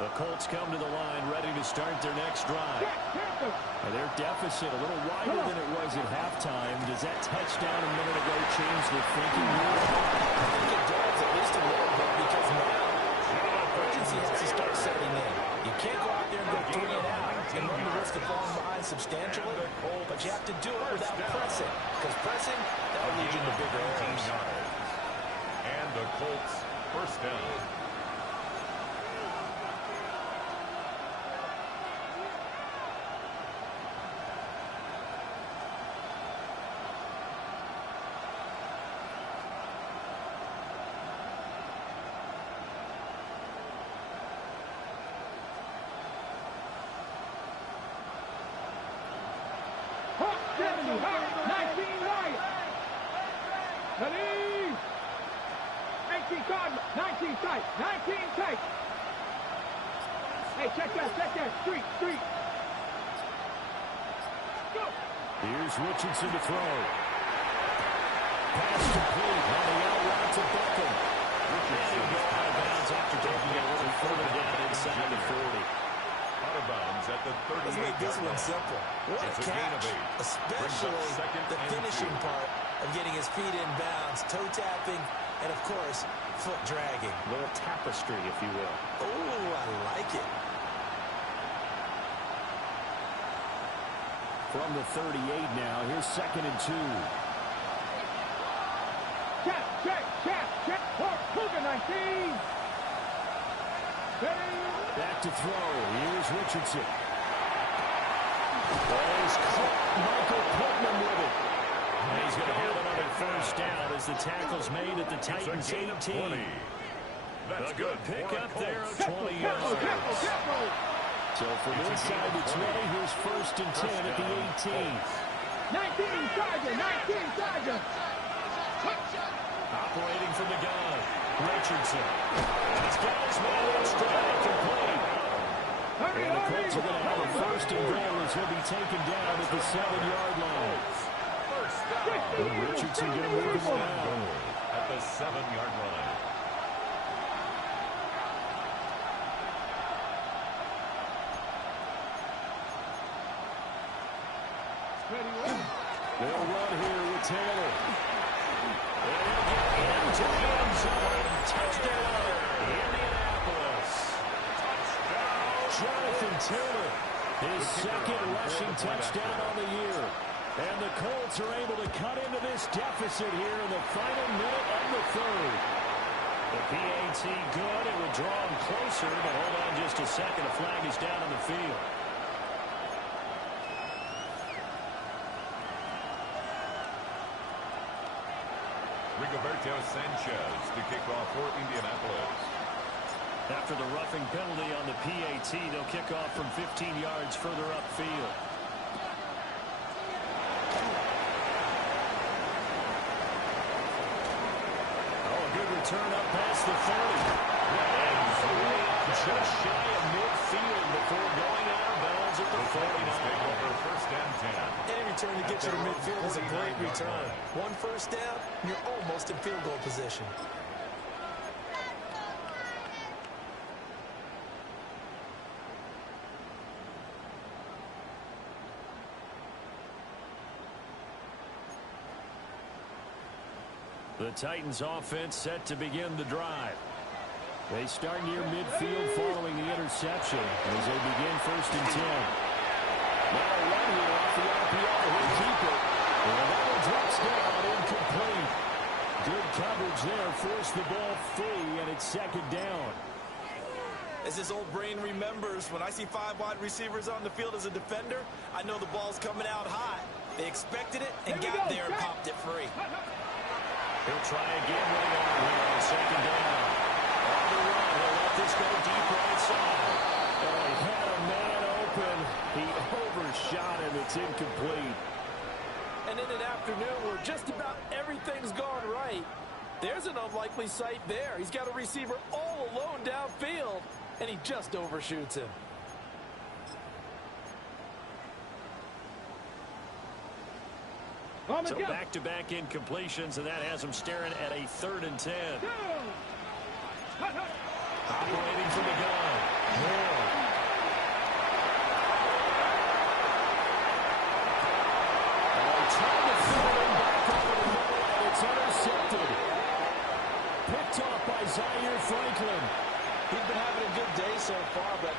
The Colts come to the line ready to start their next drive. And their deficit a little wider than it was at halftime. Does that touchdown a minute ago change their thinking here? I think it does, at least a little bit, because now urgency has to start setting in. You can't go out there and go 3 and out and run the risk of falling behind substantially, but you have to do it without pressing, because pressing, that'll lead you to bigger errors. And the Colts first down. Here's Richardson to throw. Pass complete on the out route to Beckham. Richardson go out of bounds after taking a little further down inside the 40. Out of bounds at the 38. Let's make this one simple. What a catch, especially the finishing part of getting his feet in bounds, toe tapping, and of course, foot dragging. A little tapestry, if you will. Oh, I like it. From the 38 now, here's 2nd and 2. Check. Cougar 19. Back to throw. Here's Richardson. He's caught Michael Pittman with it. And he's going to have another first down as the tackle's made at the Titans 18. That's a good pickup there of 20 yards. So from inside the 20, here's 1st and 10 at the 18. 19 Sergeant. Operating from the gun, Richardson. He's got his man on stride, complete. And the Colts are going to have a 1st and goal as he'll be taken down at the 7-yard line. And Richardson going to move him down at the 7-yard line. They'll run here with Taylor. And he'll get into the end zone. Touchdown, Indianapolis. Jonathan Taylor, his 2nd rushing touchdown on the year. And the Colts are able to cut into this deficit here in the final minute of the 3rd. The PAT good. It would draw him closer, but hold on just a second. A flag is down on the field. Rigoberto Sanchez to kick off for Indianapolis. After the roughing penalty on the PAT, they'll kick off from 15 yards further upfield. Oh, a good return up past the 30. And just shy of midfield before going out of bounds at the 49. Over 1st and 10. Any return to get you to midfield is a great return. 1 first down, you're almost in field goal position. The Titans offense set to begin the drive. They start near midfield following the interception as they begin 1st and 10. Now a run here off the RPO. He'll keep it. And that one drops down incomplete. Good coverage there. Forced the ball free, and it's 2nd down. As this old brain remembers, when I see 5 wide receivers on the field as a defender, I know the ball's coming out high. They expected it and got there and popped it free. He'll try again with it here on 2nd down. On the run, he'll let this go deep right side. Oh, he had a man open. He overshot him. It's incomplete. And in an afternoon where just about everything's gone right, there's an unlikely sight there. He's got a receiver all alone downfield, and he just overshoots him. So back-to-back incompletions, and that has him staring at a 3rd and 10. Operating from the gun.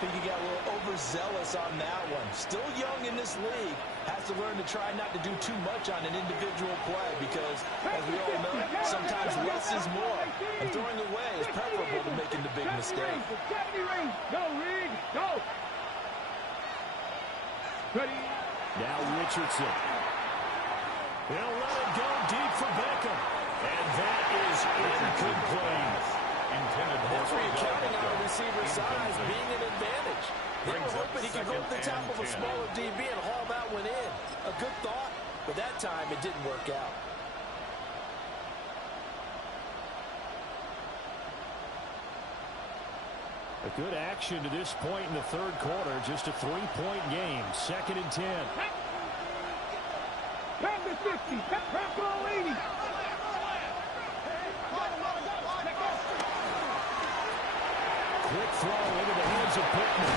think he got a little overzealous on that one. Still young in this league. Has to learn to try not to do too much on an individual play because, as we all know, sometimes less is more. And throwing away is preferable to making the big mistake. Go, Reed, go. Ready. Now Richardson. He'll let it go deep for Beckham. And that is incomplete. That's where you're counting on a receiver's size being an advantage. They were hoping he could go to the top of a smaller DB and haul that one in. A good thought, but that time it didn't work out. A good action to this point in the third quarter. Just a 3-point game. 2nd and 10. Pound the 50. Pound ball 80. Quick throw into the hands of Pittman.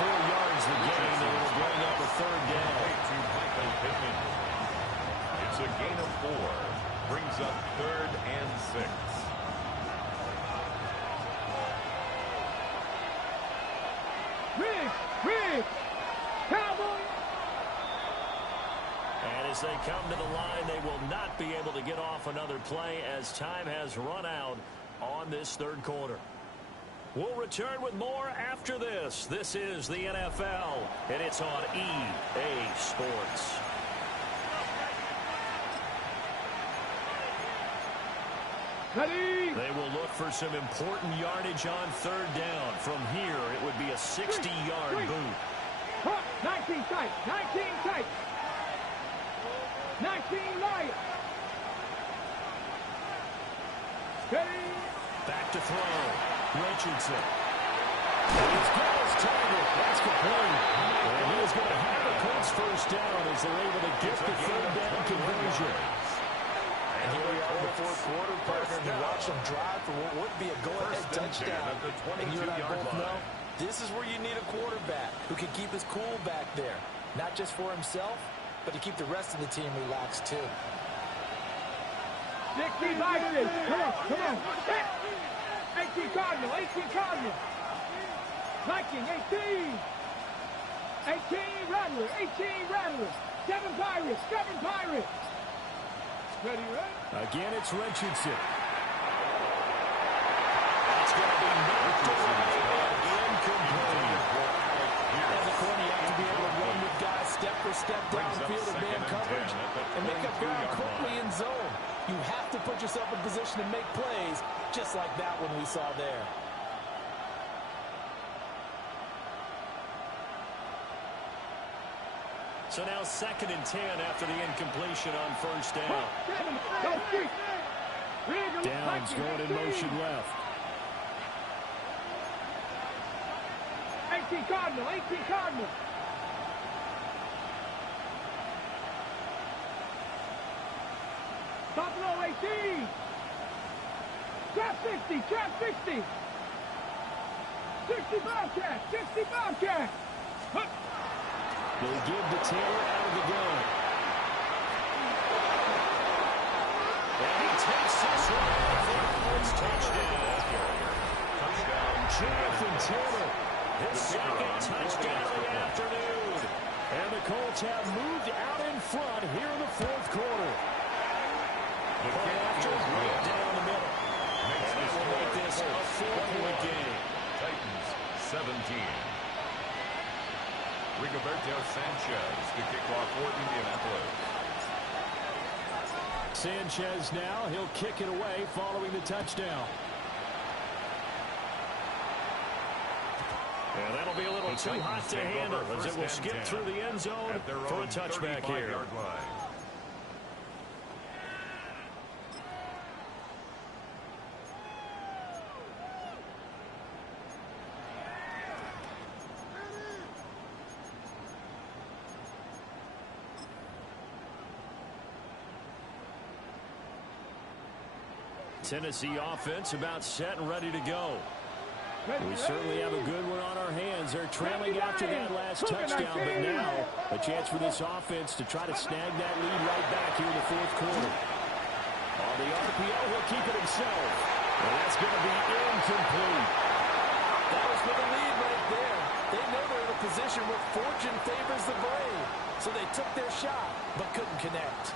4 yards the gain. They will bring up a 3rd down. It's a gain of 4. Brings up 3rd and 6. Rig, Cowboy. And as they come to the line, they will not be able to get off another play as time has run out on this third quarter. We'll return with more after this. This is the NFL, and it's on EA Sports. Ready. They will look for some important yardage on 3rd down. From here, it would be a 60-yard boot. 19 tight. 19 tight. 19 light. Ready. Back to throw. Richardson. He's got his target. That's complete. And he is going to have a Colts 1st down as they're able to get the 3rd down conversion. And here we are in the 4th quarter, partner, and you watch them drive for what would be a go-ahead touchdown. And you and I both know this is where you need a quarterback who can keep his cool back there. Not just for himself, but to keep the rest of the team relaxed too. 16 Vikings. Come on. 18 Cardinal. 18 Cardinal. Viking, 18. 18 Rattler. 18 Rattler. 7 Pirates. 7 Pirates. Ready, right? Again, it's Richardson. That's going to be knocked away and incomplete. As a corner, you have to be able to run with guys step for step downfield in man coverage and make up ground quickly in zone. You have to put yourself in position to make plays just like that one we saw there. So now 2nd and 10 after the incompletion on 1st down. Downs going in motion left. 18 Cardinal. 18 Cardinal. Buffalo 18. Trap 60. Trap 60. 60 Bobcat. 60 Bobcat. They give to Taylor out of the gun. And he takes this one for a Colts touchdown. Jonathan Taylor, his 2nd touchdown of the afternoon. And the Colts have moved out in front here in the 4th quarter. But after right down the middle. And that will make this a 4-point game. Titans 17. Rigoberto Sanchez to kick off for Indianapolis. Sanchez now, he'll kick it away following the touchdown. And that'll be a little too hot to handle as it will skip through the end zone for a touchback here. Tennessee offense about set and ready to go. We certainly have a good one on our hands. They're trailing after that last touchdown, but now a chance for this offense to try to snag that lead right back here in the 4th quarter. On the RPO, he'll keep it himself. And that's going to be incomplete. That was for the lead, but it position where fortune favors the brave. So they took their shot, but couldn't connect.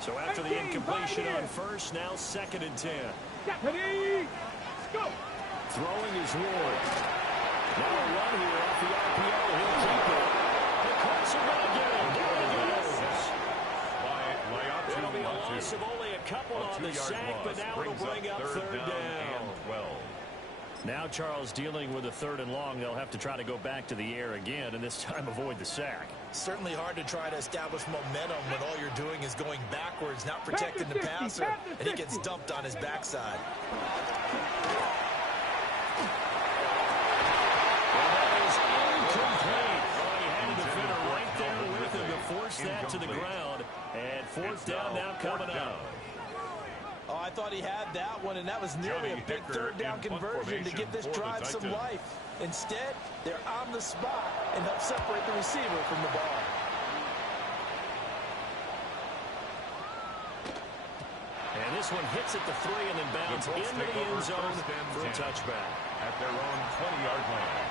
So after the incompletion on first, now 2nd and 10. Ready, go. Throwing is Ward. Now a run here off the RPO. He'll keep it. The Colts are going to get him. Down he goes. It'll be a loss of only a couple on the sack, but now it'll bring up 3rd down. 12. Now Charles dealing with a 3rd and long. They'll have to try to go back to the air again, and this time avoid the sack. Certainly hard to try to establish momentum when all you're doing is going backwards, not protecting the passer, and he gets dumped on his backside. Well, that is incomplete. Oh, he had a defender right there with him to force that to the ground. And 4th down now coming up. Oh, I thought he had that one, and that was nearly a big 3rd down conversion to give this drive some life. Instead, they're on the spot and help separate the receiver from the ball. And this one hits at the 3 and then bounds into the end zone for a touchback. At their own 20-yard line.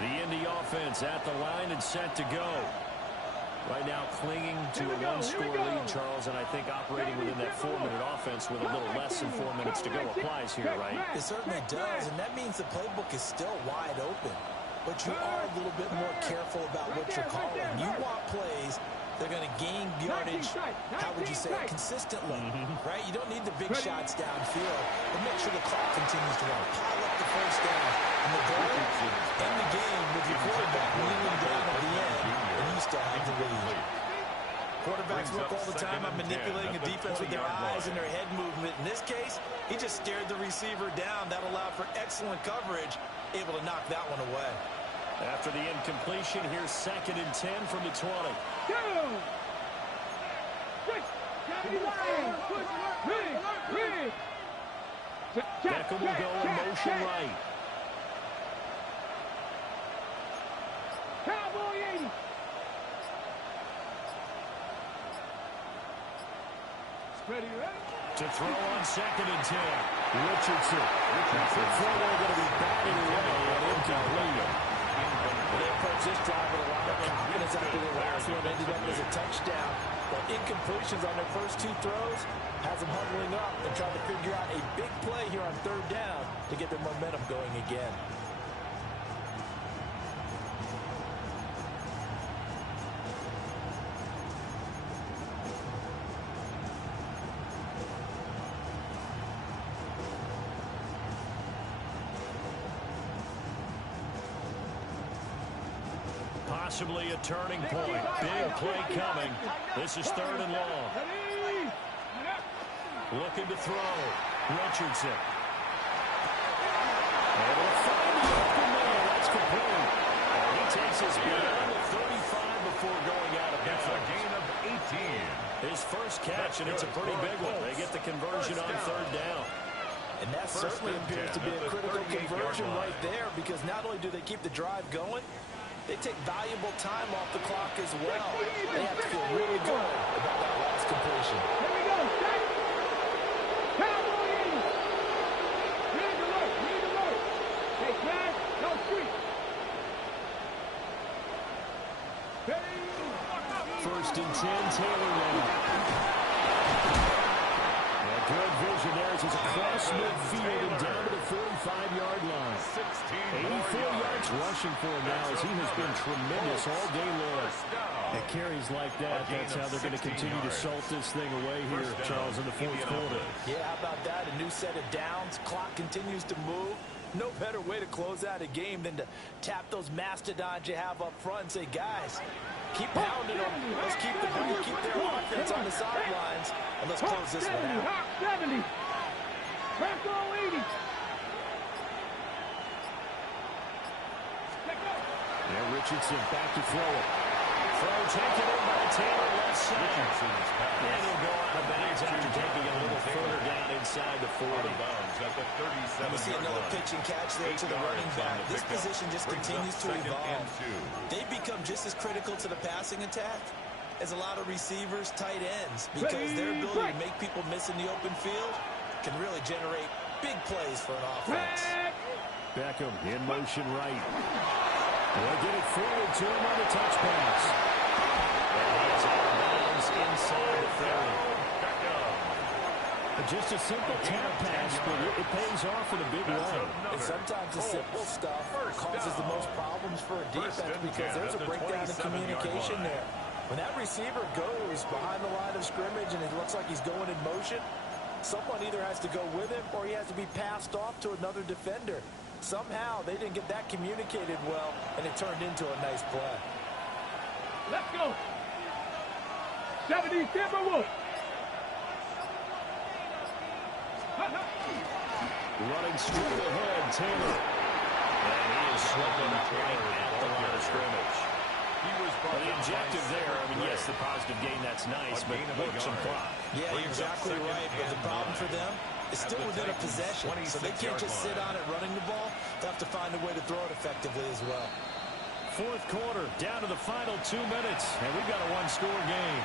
The Indy offense at the line and set to go. Right now clinging to a 1-score lead, Charles, and I think operating within that 4-minute offense with a little less than 4 minutes to go applies here, right? It certainly does, and that means the playbook is still wide open. But you are a little bit more careful about what you're calling. You want plays that are going to gain yardage, how would you say it, consistently, right? You don't need the big shots downfield, but make sure the clock continues to run. Pile up the 1st down, and the goal, end the game with your quarterback kneeling down at the end, and you still have the lead. Quarterbacks work all the time on manipulating the defense with their eyes and their head movement. In this case, he just stared the receiver down. That allowed for excellent coverage, able to knock that one away. After the incompletion, here's 2nd and 10 from the 20. Go. Beckham will go in motion right. Cowboy 80. Ready, ready. To throw on 2nd and 10. Richardson. The throw going to be batted away and incomplete. They approached this drive with a lot of confidence after the last one ended up as a touchdown. But incompletions on their first 2 throws has them huddling up and trying to figure out a big play here on 3rd down to get their momentum going again. Possibly a turning point. Big play coming. This is 3rd and long. Looking to throw. Richardson. Able to find the open man. That's complete. And he takes us beyond the 35 before going out of bounds. It's a gain of 18. His first catch, and it's a pretty big one. They get the conversion on 3rd down. And that certainly appears to be a critical conversion right there, because not only do they keep the drive going, they take valuable time off the clock as well. They have to feel really good about that last completion. Here we go. Set. Cowboy 80. Ready to work. Ready to work. Hey, Chad. No street. Ready. 1st and 10, Taylor now. Good vision there as he's across midfield and down to the 45-yard line. 84 yards rushing for him now as he has been tremendous all day long. At carries like that, that's how they're going to continue to salt this thing away here, Charles, in the 4th quarter. Yeah, how about that? A new set of downs. Clock continues to move. No better way to close out a game than to tap those mastodons you have up front and say, guys, keep pounding them. Let's keep their offense on the sidelines, and let's close this one out. Hawk 70. Franco 80. Yeah, Richardson back to throw it. Throw taken in by Taylor left side. And he'll go out of bounds after taking a little further down inside the 40. We see another pitch and catch there to the running back. This position just continues to evolve. They become just as critical to the passing attack is a lot of receivers, tight ends, because their ability to make people miss in the open field can really generate big plays for an offense. Beckham in motion right. They'll get it forward to him on a touch pass. And he's out of bounds inside the 30. Just a simple tap pass, but it pays off in a big way. And sometimes the simple stuff causes the most problems for a defense because there's a breakdown in communication there. When that receiver goes behind the line of scrimmage and it looks like he's going in motion, someone either has to go with him or he has to be passed off to another defender. Somehow they didn't get that communicated well, and it turned into a nice play. Let's go. 70 Timberwolves. Running straight ahead, Taylor. And he is slipping right at the line of scrimmage. Well, the objective there, I mean, yes, the positive gain, that's nice, but work some clock. Yeah, you're exactly right, but the problem for them is still within a possession, so they can't just sit on it running the ball. They have to find a way to throw it effectively as well. Fourth quarter, down to the final 2 minutes, and we've got a one-score game.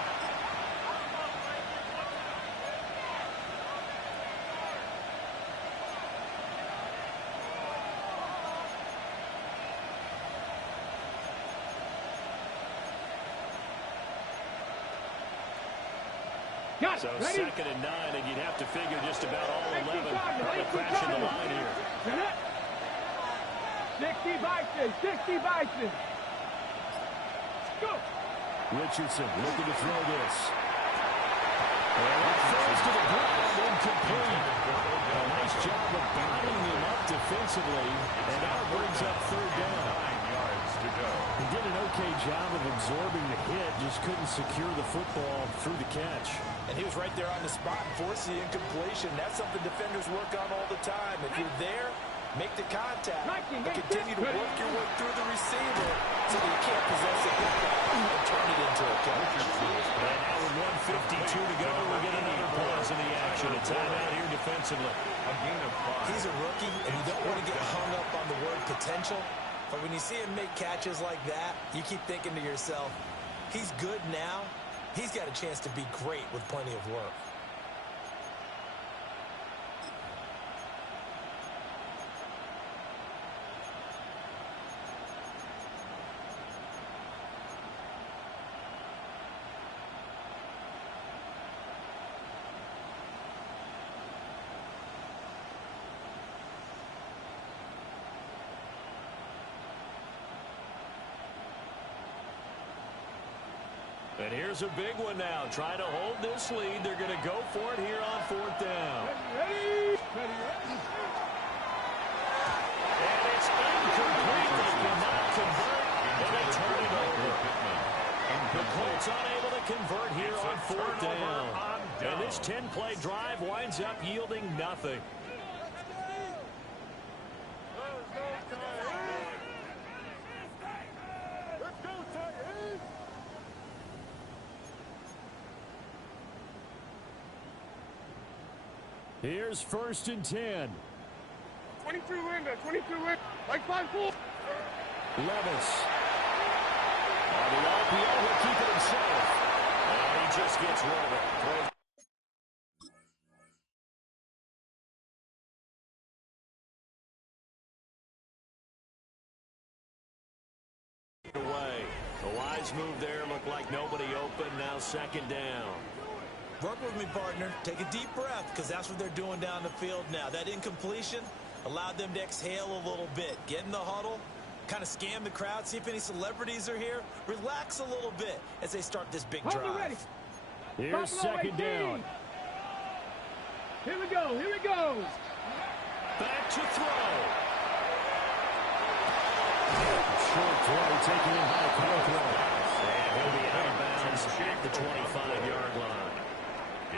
So second and 9, and you'd have to figure just about all 11 probably crashing the line here. 60 Bison, 60 Bison. Go. Richardson looking to throw this. And it throws to the ground, incomplete. A nice job of bounding him up defensively, and now brings up third down. 9 yards to go. He did an okay job of absorbing the hit, just couldn't secure the football through the catch. And he was right there on the spot and forced the incompletion. That's something defenders work on all the time. If you're there, make the contact, but continue to work your way through the receiver so that you can't possess it and turn it into a catch. And now with 1:52 to go, we'll get another pause in the action. A timeout here defensively. A gain of 5. He's a rookie, and you don't want to get hung up on the word potential. But when you see him make catches like that, you keep thinking to yourself, he's good now. He's got a chance to be great with plenty of work. And here's a big one now. Trying to hold this lead. They're going to go for it here on fourth down. Ready. And it's incomplete. They cannot convert, and they turn it over. The Colts unable to convert here on fourth down. And this 10-play drive winds up yielding nothing. Here's first and 10. 22 in there, 22 in. Like 5-4. Levis. On the RPO, he'll keep it himself. And he just gets rid of it. Away. The wise move there. Looked like nobody open. Now second down. Work with me, partner. Take a deep breath, because that's what they're doing down the field now. That incompletion allowed them to exhale a little bit. Get in the huddle, kind of scan the crowd, see if any celebrities are here. Relax a little bit as they start this big drive. Here's second down. Here we go. Back to throw. Short throw taken in by Conklin. And he'll be out of bounds at the 25-yard line.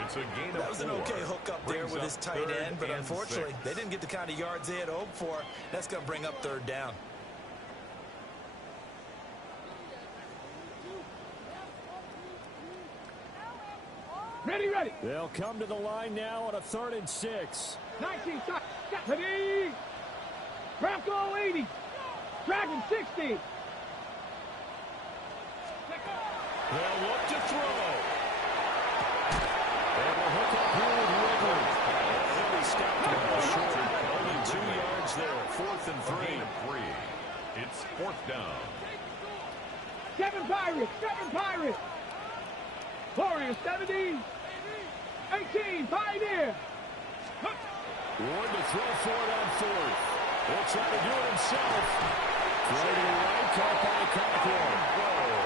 It's a gain of 4. That was an okay hook up there with his tight end, but unfortunately, they didn't get the kind of yards they had hoped for. That's going to bring up third down. Ready. They'll come to the line now on a 3rd and 6. 19 shots. Ready. Bronco 80. Dragon 60. They'll look to throw. And we'll hook up here with Ridley. And he stopped a little short. Only 2 yards there. 4th and 3. Gain of 3. It's 4th down. 7 Pirates. 7 Pirates. Warriors 70. 18 Pioneer. Ward to throw for it on 4th. He'll try to do it himself. Throw to the right, caught by Conklin.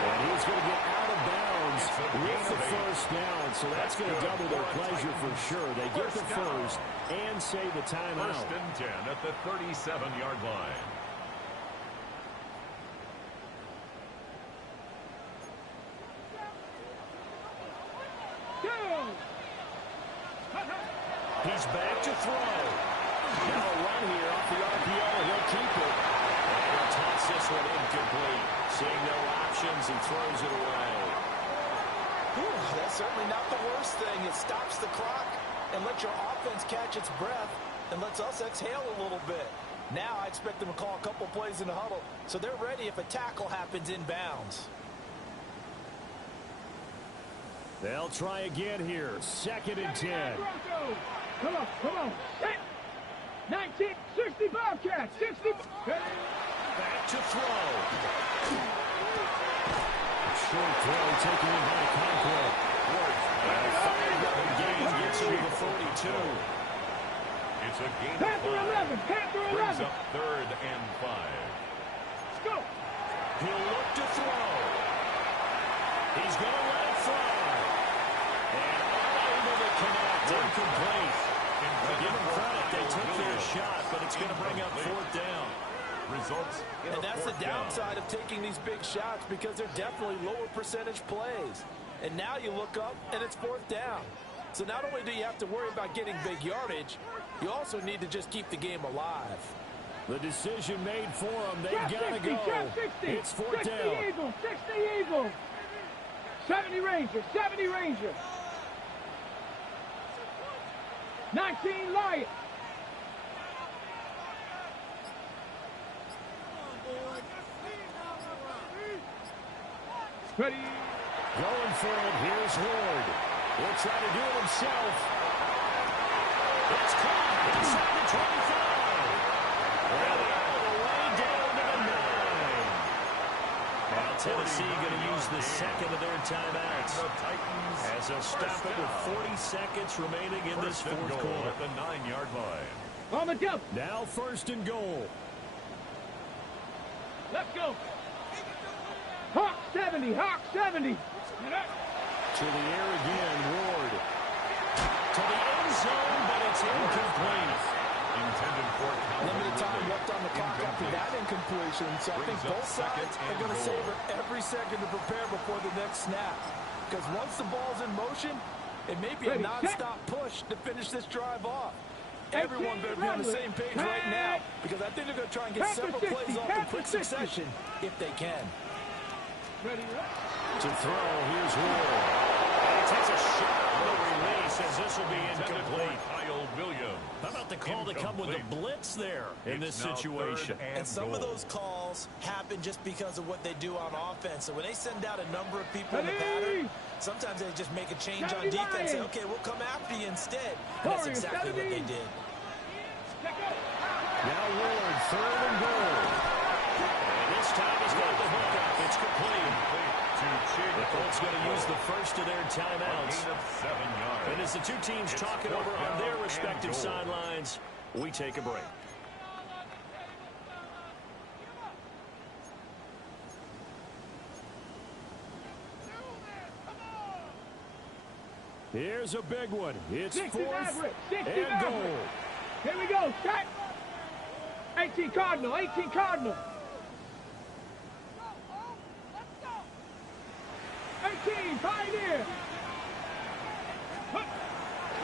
And he's going to get out of bounds with the first down. So that's going to double their pleasure for sure. They get the first and save the timeout. 1st and 10 at the 37-yard line. He's back to throw. Now a run here off the RPO, and he'll keep it. And he'll toss this one incomplete. Seeing no options, he throws it away. Whew, that's certainly not the worst thing. It stops the clock and lets your offense catch its breath and lets us exhale a little bit. Now I expect them to call a couple plays in the huddle so they're ready if a tackle happens inbounds. They'll try again here. 2nd and 10. Come on. Set. 1960 Bobcats. 60. Back to throw. Short throw taken in by Conklin. And 5-yard gain gets him to the 42. It's a gain of Panther 5. 11. Panther Brings 11. up 3rd and 5. Let's go. He'll look to throw. He's going to let it fly. And unable to connect. Incomplete. Give them credit. They took their shot, but it's going to bring up 4th down. Results in And a that's the 4th down. downside of taking these big shots because they're definitely lower percentage plays. And now you look up and it's 4th down. So not only do you have to worry about getting big yardage, you also need to just keep the game alive. The decision made for them. They've got to 60, go. 60. It's 4th 60 down. Eagles. 60 Eagles. 70 Rangers. 70 Rangers. 19 Lions. Ready. Going for it. Here's Ward. He'll try to do it himself. It's caught inside the 25. And all the way down to the 9. Now Tennessee going to use the second of their timeouts. The Titans As they'll stop it with 40 seconds remaining in this 4th quarter. at the 9-yard line. On the jump. Now 1st and goal. Let's go. Hawk 70. Hawk 70. To the air again, Ward. To the end zone, but it's incomplete. Intended for Limited time left on the clock after that incompletion. So I think both sides are going to savor every second to prepare before the next snap. Because once the ball's in motion, it may be a non-stop push to finish this drive off. Everyone better be on the same page right now because I think they're going to try and get several plays off in quick succession if they can. Ready. To throw, here's Ward. And he takes a shot on the release as this will be incomplete. Kyle Williams. How about the call to come with the blitz there in this situation? And some of those calls happen just because of what they do on offense. So when they send out a number of people in the pattern, sometimes they just make a change on defense. Say, okay, we'll come after you instead. And that's exactly what they did. Now Ward, 3rd and goal. And this time he's got the hook up. It's complete. The Colts going to use the first of their timeouts. Gain of 7 yards. And as the two teams talk it over on their respective sidelines, we take a break. Here's a big one. It's 4th and goal. Here we go. Set. 18 Cardinal. 18 Cardinal. 18 Pioneer.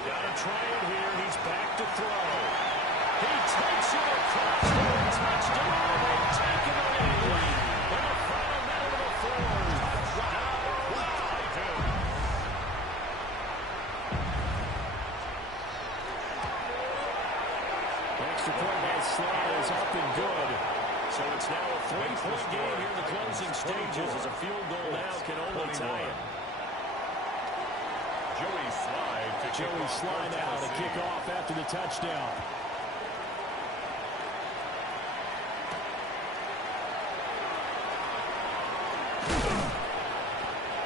Gotta try it here. He's back to throw. He takes it across the touchdown. They've taken a lead. And a fundamental forward. Extra point by Slye is up and good. So it's now a 3-point game here in the closing stages as a field goal now can only tie it. Joey Slye now to kick off after the touchdown.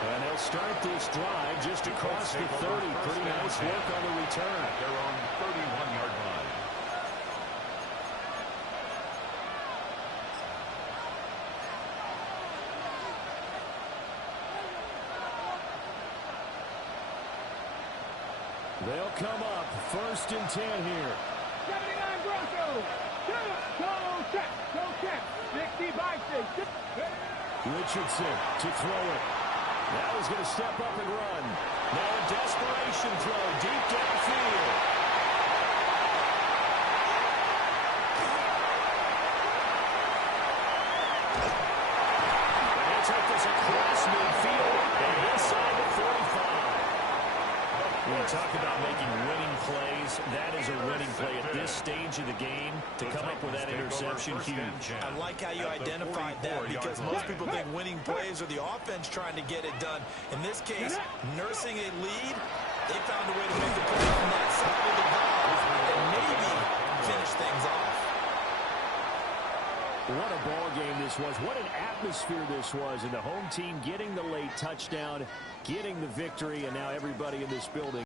And they'll start this drive just across the 30. Pretty nice work on the return. They're on 31-yard line. They'll come up 1st and 10 here. 79 Broncos. Go check. 60 by 6. Richardson to throw it. Now he's going to step up and run. Now a desperation throw deep downfield. And he'll take this across midfield and inside the 45. When you talk about making winning plays, that is a winning play at this stage of the game. To come up with that interception, huge. I like how you identified that because most people think winning plays are the offense trying to get it done. In this case, nursing a lead, they found a way to make the play on that side of the ball and maybe finish things off. What a ball game this was. What an atmosphere this was. And the home team getting the late touchdown, getting the victory, and now everybody in this building